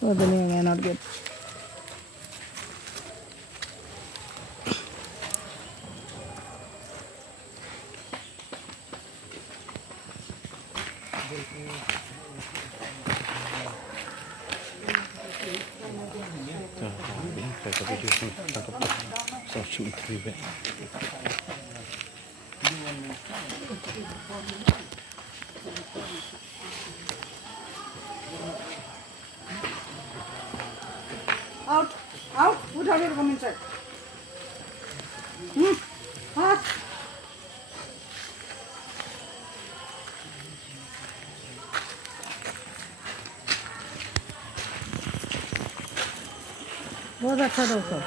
Opening may not get. Out, out, put out your come inside. Fast. बहुत अच्छा दोस्तों